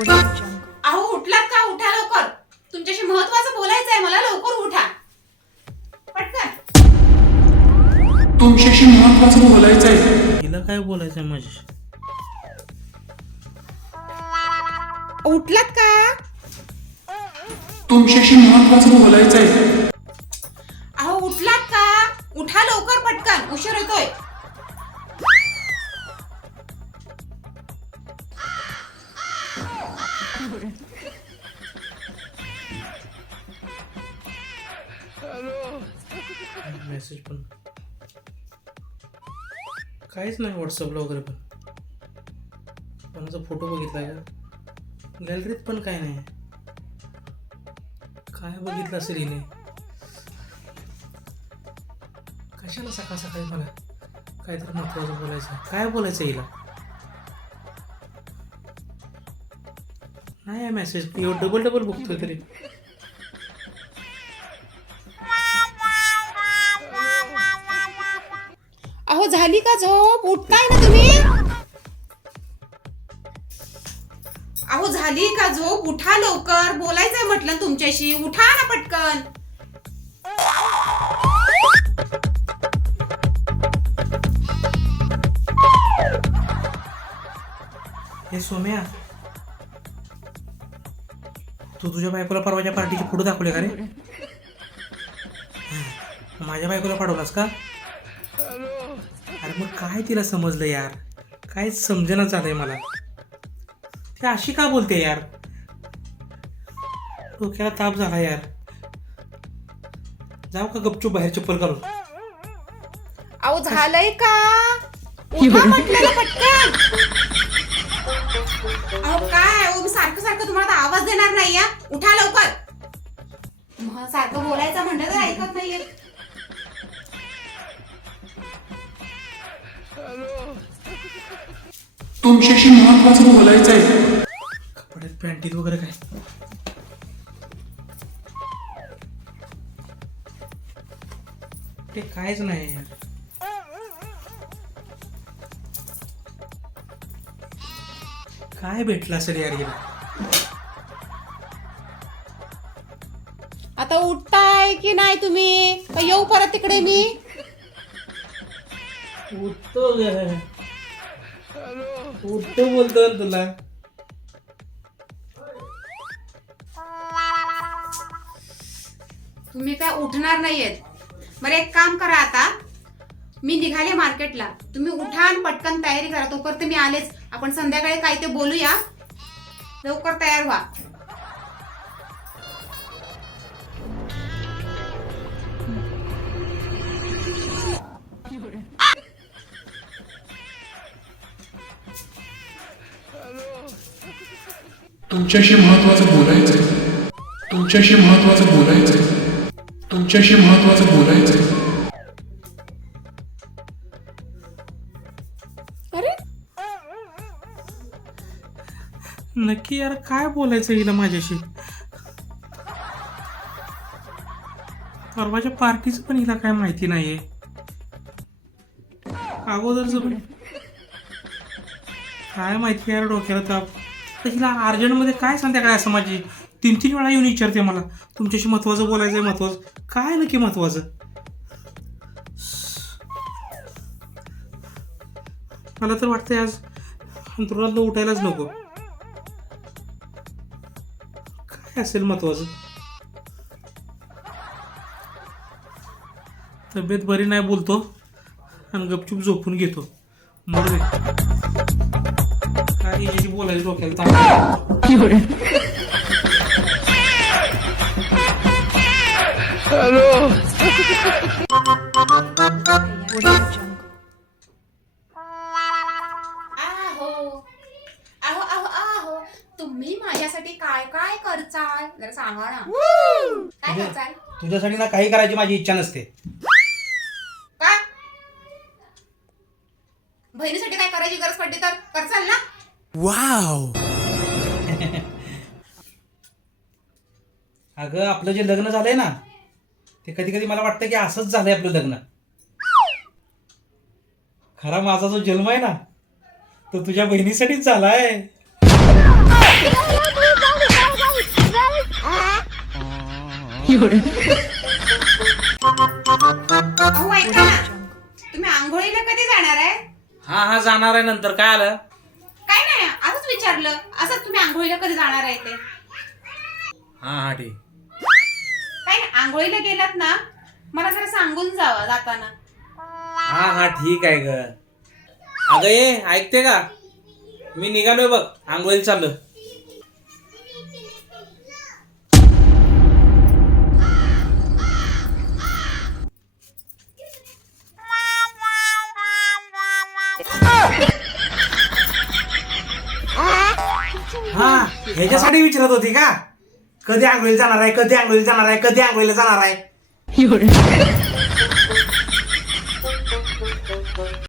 अहो उठलात का? उठा लवकर. तुमच्याशी महत्वाचं बोलायचं आहे मला लवकर उठा. पटकन. तुमच्याशी महत्वाचं बोलायचं आहे तिला काय बोलायचं माझ्याशी? उठलात का? तुमच्याशी महत्वाचं बोलायचं आहे अहो उठलात का? उठा लवकर पटकन. उशीर होतोय. मेसेज पण. काहीच नाही व्हॉट्सअपला वगैरे पण. कोणाचा फोटो बघितला का? गॅलरीत पण काय नाही. काय बघितलं असेल हिने? कशाला सकाळ सकाळी मला? काहीतरी महत्वाचं बोलायचं. काय बोलायचं हिला? नाही आहे मेसेज डबल डबल बघतोय तरी. अहो झाली का झोप? उठताय ना तुम्ही? अहो झाली का झोप? उठा लवकर. बोलायचंय म्हटलं तुमच्याशी. उठा ना पटकन. हे सोम्या तू तुझ्या बायकोला परवाच्या पार्टीचे फोटो दाखवले का रे. माझ्या बायकोला पाठवलास का? अरे मग काय तिला समजलं यार? काहीच समजेना झालंय मला. ती अशी का बोलते यार? डोक्याला ताप झाला यार. जाऊ का गपचूप बाहेर चप्पल घालून. अहो झालंय का? उठा म्हटलं ना पटकन. अहो काय? अहो मी सारखं सारखं तुम्हाला देणार नाही उठा लवकर. मग सारखं बोलायचं म्हणत तर ऐकत नाहीये. तुमच्याशी महत्वाचं बोलायचं आहे कपड्यात पॅन्टीत वगैरे काय? ते कायच नाही. यार काय भेटलं असेल यार गेला आता उठताय की नाही तुम्ही? का येऊ परत तिकडे मी. उठतो उठतो बोलतो ना तुला. तुम्ही काय उठणार नाहीयेत. बरं एक काम करा आता. मी निघाले मार्केटला. तुम्ही उठा आणि पटकन तयारी करा. तोपर्यंत मी आलेच. आपण संध्याकाळी काय ते बोलूया. लवकर तयार व्हा. तुमच्याशी महत्वाचं बोलायचं आहे तुमच्याशी महत्वाचं बोलायचं आहे तुमच्याशी महत्वाचं बोलायचं आहे अरे! नक्की यार काय बोलायचं हिला माझ्याशी? परवाच्या पार्टीचं पण हिला काय माहिती नाहीये. अगोदरच पण काय माहिती यार डोक्याला ताप. तर हिला अर्जंटमध्ये काय संध्याकाळी असं माझी तीन तीन वेळा येऊन विचारते मला. तुमच्याशी महत्वाचं बोलायचं आहे महत्वाचं. काय नक्की महत्वाचं? मला तर वाटतंय आज अंतरुणात उठायलाच नको. काय असेल महत्वाचं? तब्येत बरी नाही बोलतो आणि गपचूप झोपून घेतो. मग बोलायचं डोक्याला ताप आहो. आहो आहो आहो. तुम्ही माझ्यासाठी काय काय करचाल जरा सांगा ना. काय करचाल तुझ्यासाठी ना काही करायची माझी इच्छा नसते. का बहिणीसाठी काय करायची गरज पडली तर? करचाल ना? अगं आपलं जे लग्न झालंय ना ते कधी कधी मला वाटतं की असंच झालंय आपलं लग्न. खरा माझा जो जन्म आहे ना तो तुझ्या बहिणीसाठीच झालाय. अहो ऐका ना तुम्ही आंघोळीला कधी जाणार आहे? हा हा जाणार आहे नंतर. काय आलं? विचारलं असंच तुम्ही आंघोळीला कधी जाणार आहे ते हा हा ठीक. काय नाही आंघोळीला गेलात ना मला जरा सांगून जावा जाताना. हा हा ठीक आहे ग. अगं ये ऐकते का? मी निघालोय बघ आंघोळीला चाललो हा ह्याच्यासाठी विचारत होती का? कधी आंघोळीला जाणार आहे कधी आंघोळीला जाणार आहे कधी आंघोळीला जाणार आहे?